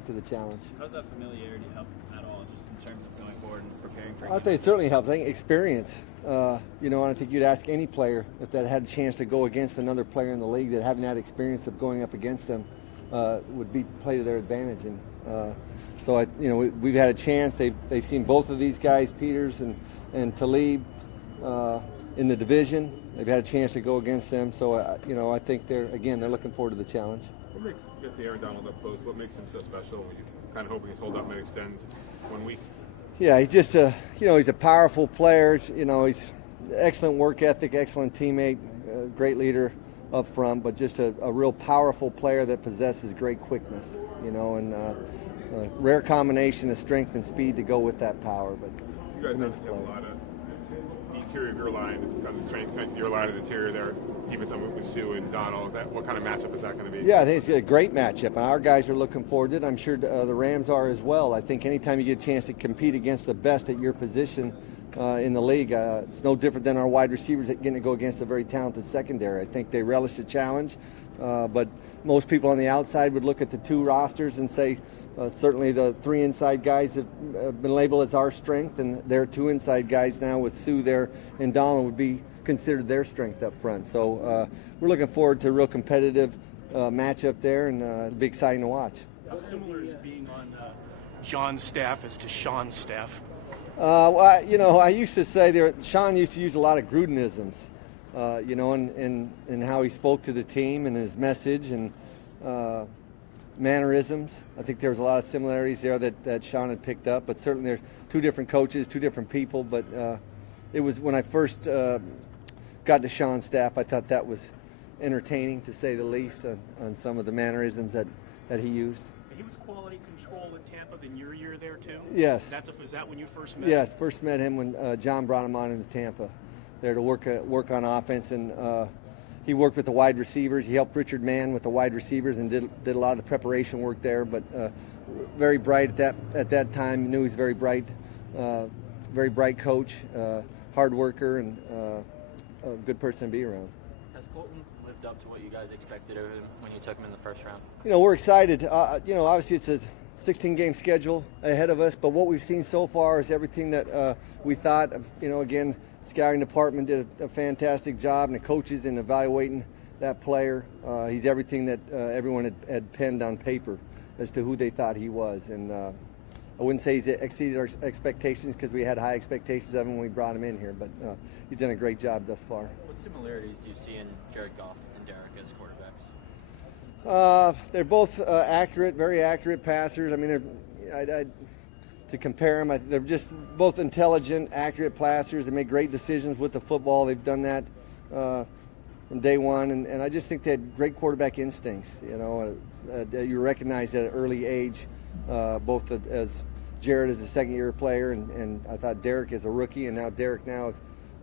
to the challenge. How's that familiarity help at all, just in terms of going forward and preparing for? I think it certainly helps. I think experience. And I think you'd ask any player if that had a chance to go against another player in the league that having that experience of going up against them would be play to their advantage. And we've had a chance. They've seen both of these guys, Peters and Talib, in the division. They've had a chance to go against them. So I think they're looking forward to the challenge. What makes you get to Aaron Donald up close? What makes him so special? You're kind of hoping his holdout might extend 1 week. Yeah, he's just he's a powerful player. He's excellent work ethic, excellent teammate, great leader up front, but just a real powerful player that possesses great quickness. And a rare combination of strength and speed to go with that power. But you guys obviously have a lot of the interior of your line. This is kind of the strength of your line of the interior there. Even some with Sue and Donald. What kind of matchup is that going to be? Yeah, I think it's a great matchup, and our guys are looking forward to it. I'm sure the Rams are as well. I think anytime you get a chance to compete against the best at your position in the league, it's no different than our wide receivers getting to go against a very talented secondary. I think they relish the challenge, but most people on the outside would look at the two rosters and say certainly the three inside guys have been labeled as our strength, and their two inside guys now with Sue there and Donald would be considered their strength up front. So we're looking forward to a real competitive matchup there, and it'll be exciting to watch. How similar is being on John's staff as to Sean's staff? I used to say Sean used to use a lot of Grudenisms, and how he spoke to the team and his message and mannerisms. I think there was a lot of similarities there that Sean had picked up, but certainly they're two different coaches, two different people. But it was when I first got to Sean's staff, I thought that was entertaining, to say the least, on some of the mannerisms that he used. He was quality control in Tampa in your year there, too? Yes. Was that when you first met him? Yes, first met him when John brought him on into Tampa there to work on offense, and he worked with the wide receivers. He helped Richard Mann with the wide receivers and did a lot of the preparation work there, but very bright at that time. Knew he was very bright coach, hard worker, and a good person to be around. Has Colton lived up to what you guys expected of him when you took him in the first round? We're excited. Obviously it's a 16-game schedule ahead of us, but what we've seen so far is everything that we thought. Again, scouting department did a fantastic job, and the coaches in evaluating that player. He's everything that everyone had penned on paper as to who they thought he was, and I wouldn't say he's exceeded our expectations, because we had high expectations of him when we brought him in here, but he's done a great job thus far. What similarities do you see in Jared Goff and Derek as quarterbacks? They're both accurate, very accurate passers. I mean, to compare them, they're just both intelligent, accurate passers. They make great decisions with the football. They've done that from day one, and I just think they had great quarterback instincts. You recognize at an early age, both as Jared as a second-year player, and I thought Derek as a rookie, and now Derek now is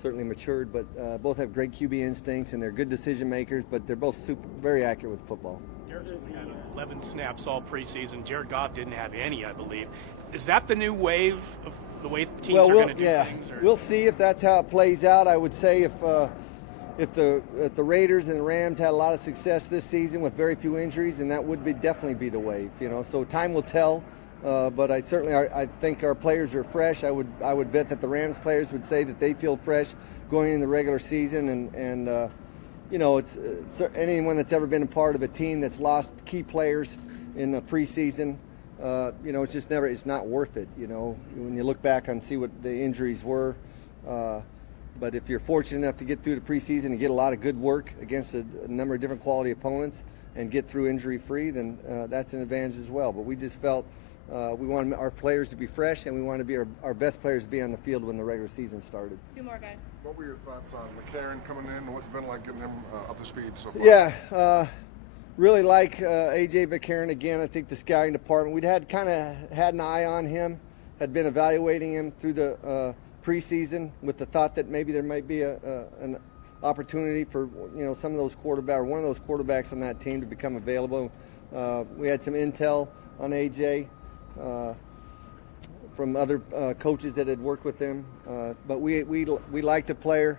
certainly matured, but both have great QB instincts, and they're good decision makers, but they're both very accurate with football. Derek's only had 11 snaps all preseason. Jared Goff didn't have any, I believe. Is that the new wave of the way teams are going to do things? Or? We'll see if that's how it plays out. I would say if the Raiders and the Rams had a lot of success this season with very few injuries, then that would definitely be the wave. So time will tell. But I think our players are fresh. I would bet that the Rams players would say that they feel fresh going in the regular season, and it's anyone that's ever been a part of a team that's lost key players in the preseason. It's just it's not worth it. When you look back and see what the injuries were. But if you're fortunate enough to get through the preseason and get a lot of good work against a number of different quality opponents and get through injury-free, then that's an advantage as well. But we just felt we wanted our players to be fresh, and we wanted to be our best players to be on the field when the regular season started. Two more guys. What were your thoughts on McCarron coming in, and what's it been like getting him up to speed so far? Yeah, really like A.J. McCarron. Again, I think the scouting department, we'd had an eye on him, had been evaluating him through the preseason with the thought that maybe there might be an opportunity for some of those quarterbacks, or one of those quarterbacks on that team to become available. We had some intel on A.J. From other coaches that had worked with him, but we liked the player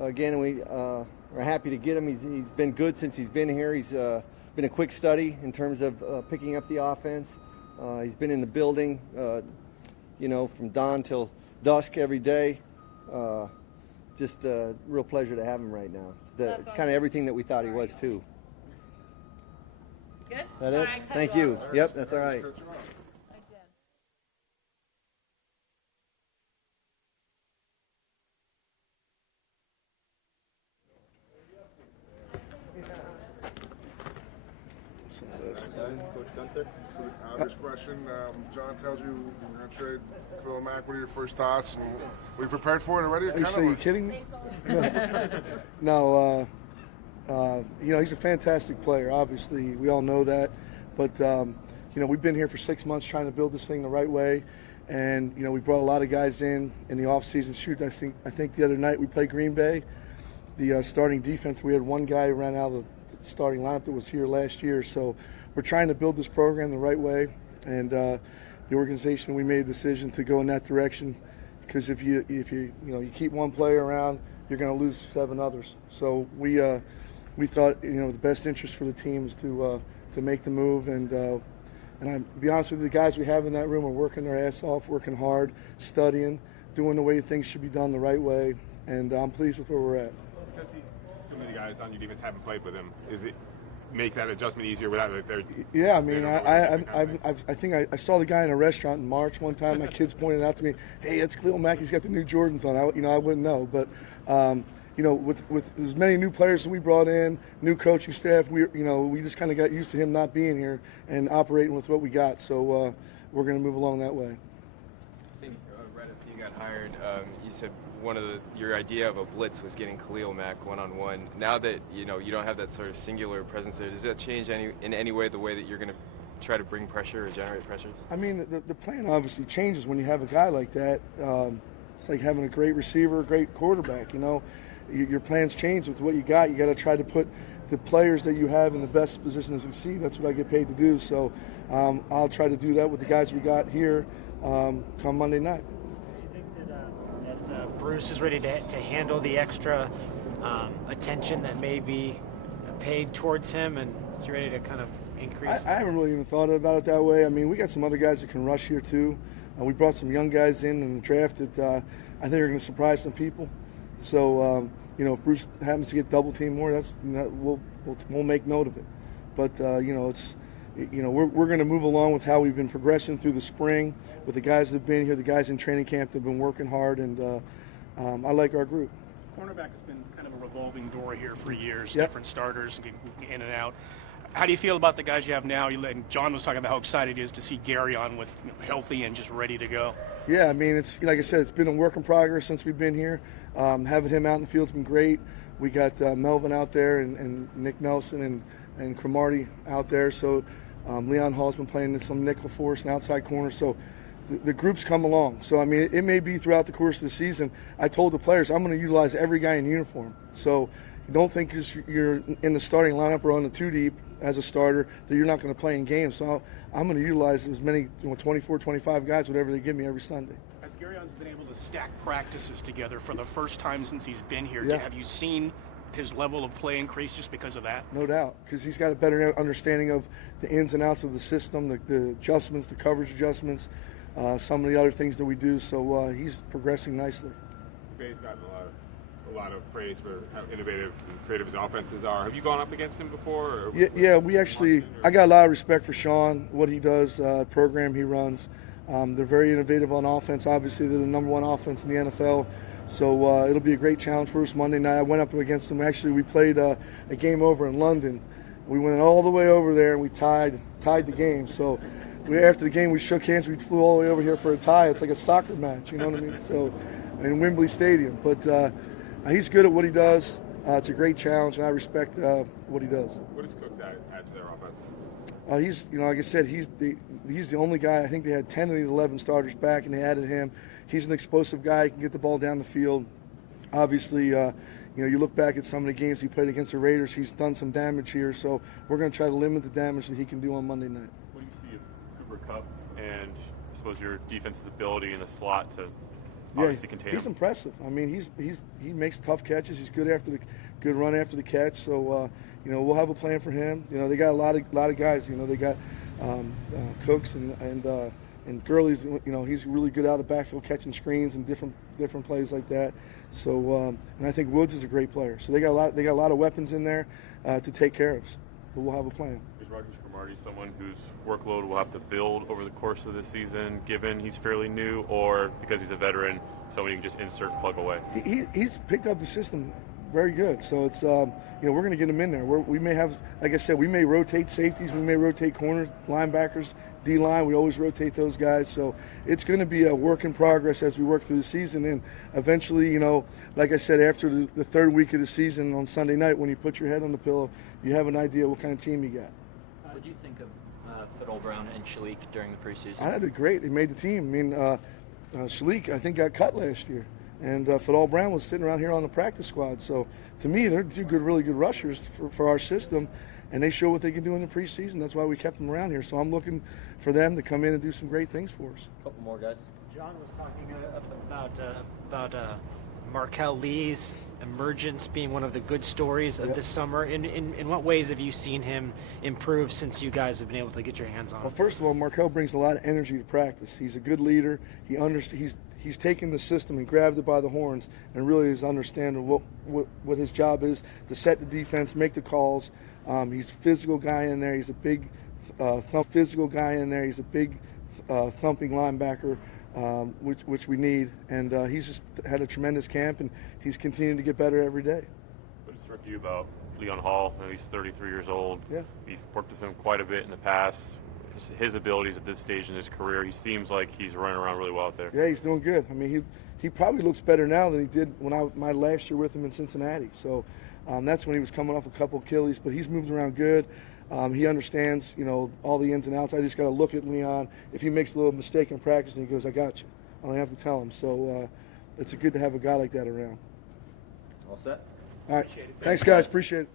again, and we are happy to get him. He's been good since he's been here. He's been a quick study in terms of picking up the offense. He's been in the building, from dawn till dusk every day. Just a real pleasure to have him right now. Kind of everything that we thought he was, too. Good? That it? Thank you. Yep, that's all right. Coach Guenther. Obvious question. John tells you you're going to trade Khalil Mack. What are your first thoughts? And were you prepared for it already? Are you kidding me? No. He's a fantastic player. Obviously, we all know that. But we've been here for 6 months trying to build this thing the right way, and we brought a lot of guys in the offseason. Shoot, I think the other night we played Green Bay. The starting defense, we had one guy who ran out of the starting lineup that was here last year. So we're trying to build this program the right way, and the organization, we made a decision to go in that direction, because if you keep one player around, you're going to lose 7 others. So we thought the best interest for the team is to make the move, and to be honest with you, the guys we have in that room are working their ass off, working hard, studying, doing the way things should be done the right way, and I'm pleased with where we're at. So many guys on your defense haven't played with him. Is it make that adjustment easier without if they're? Yeah, I mean, I think I saw the guy in a restaurant in March one time. My kids pointed out to me, "Hey, it's Khalil Mack. He's got the new Jordans on." I wouldn't know, but with as many new players that we brought in, new coaching staff, we just kind of got used to him not being here and operating with what we got. So we're going to move along that way. I think right after you got hired, you said one of your idea of a blitz was getting Khalil Mack one-on-one. Now that you don't have that sort of singular presence there, does that change in any way the way that you're going to try to bring pressure or generate pressures? I mean, the plan obviously changes when you have a guy like that. It's like having a great receiver, a great quarterback. Your plans change with what you got. You got to try to put the players that you have in the best position to succeed. That's what I get paid to do. So I'll try to do that with the guys we got here come Monday night. Bruce is ready to handle the extra attention that may be paid towards him, and is he ready to kind of increase? I haven't really even thought about it that way. I mean, we got some other guys that can rush here too. We brought some young guys in the draft that I think are going to surprise some people. So if Bruce happens to get double teamed more, we'll make note of it. But we're going to move along with how we've been progressing through the spring with the guys that have been here, the guys in training camp that have been working hard, and I like our group. Cornerback has been kind of a revolving door here for years, Yep. different starters in and out. How do you feel about the guys you have now? And John was talking about how excited he is to see Gary on with healthy and just ready to go. Yeah, I mean, it's like I said, it's been a work in progress since we've been here. Having him out in the field's been great. We got Melvin out there and Nick Nelson and Cromartie out there. So Leon Hall's been playing some nickel for us and outside corner. So the group's come along. So, I mean, it may be throughout the course of the season. I told the players I'm going to utilize every guy in uniform. So don't think because you're in the starting lineup or on the 2 deep as a starter that you're not going to play in games. So I'm going to utilize as many 24, 25 guys, whatever they give me every Sunday. Has Garion's been able to stack practices together for the first time since he's been here? Yeah. Have you seen his level of play increase just because of that? No doubt, because he's got a better understanding of the ins and outs of the system, the adjustments, the coverage adjustments, some of the other things that we do. So he's progressing nicely. Bay's gotten a lot of praise for how innovative and creative his offenses are. Have you gone up against him before? Yeah, I got a lot of respect for Sean, what he does, program he runs. They're very innovative on offense. Obviously, they're the number 1 offense in the NFL. So it'll be a great challenge for us Monday night. I went up against them. Actually, we played a game over in London. We went all the way over there, and we tied the game. So after the game, we shook hands. We flew all the way over here for a tie. It's like a soccer match, you know what I mean? So in Wembley Stadium. But he's good at what he does. It's a great challenge, and I respect what he does. What does Cook add to their offense? He's, like I said, he's the only guy. I think they had 10 of the 11 starters back, and they added him. He's an explosive guy. He can get the ball down the field. Obviously, you look back at some of the games he played against the Raiders. He's done some damage here, so we're going to try to limit the damage that he can do on Monday night. What do you see of Cooper Kupp and I suppose your defense's ability in the slot to obviously contain him? He's impressive. I mean, he makes tough catches. He's good good run after the catch. So we'll have a plan for him. They got a lot of guys. They got Cooks and Gurley's, he's really good out of the backfield catching screens and different plays like that. So and I think Woods is a great player. So they got a lot of weapons in there to take care of us. But we'll have a plan. Is Rogers Cromartie someone whose workload will have to build over the course of this season, given he's fairly new, or because he's a veteran, someone you can just insert and plug away? He's picked up the system very good. So it's we're going to get him in there. We may have, like I said, we may rotate safeties, we may rotate corners, linebackers, D-line. We always rotate those guys. So it's going to be a work in progress as we work through the season. And eventually, like I said, after the third week of the season on Sunday night, when you put your head on the pillow, you have an idea what kind of team you got. What do you think of Fiddle Brown and Shalik during the preseason? I did great. He made the team. I mean, Shalik, I think, got cut last year. And Fiddle Brown was sitting around here on the practice squad. So, to me, they're two really good rushers for our system, and they show what they can do in the preseason. That's why we kept them around here. So I'm looking for them to come in and do some great things for us. A couple more guys. John was talking about Markel Lee's emergence being one of the good stories of this summer. In what ways have you seen him improve since you guys have been able to get your hands on him? Well, first of all, Markel brings a lot of energy to practice. He's a good leader. He's taken the system and grabbed it by the horns and really is understanding what his job is to set the defense, make the calls. He's a physical guy in there. He's a big physical guy in there. He's a big thumping linebacker, which we need. And he's just had a tremendous camp, and he's continuing to get better every day. What struck you about Leon Hall? I know he's 33 years old. Yeah. You've worked with him quite a bit in the past. His abilities at this stage in his career, he seems like he's running around really well out there. Yeah, he's doing good. I mean, he probably looks better now than he did when my last year with him in Cincinnati. So that's when he was coming off a couple Achilles, but he's moving around good. He understands, all the ins and outs. I just got to look at Leon. If he makes a little mistake in practice and he goes, I got you, I don't have to tell him. So it's good to have a guy like that around. All set? All right. Thanks, guys. Appreciate it.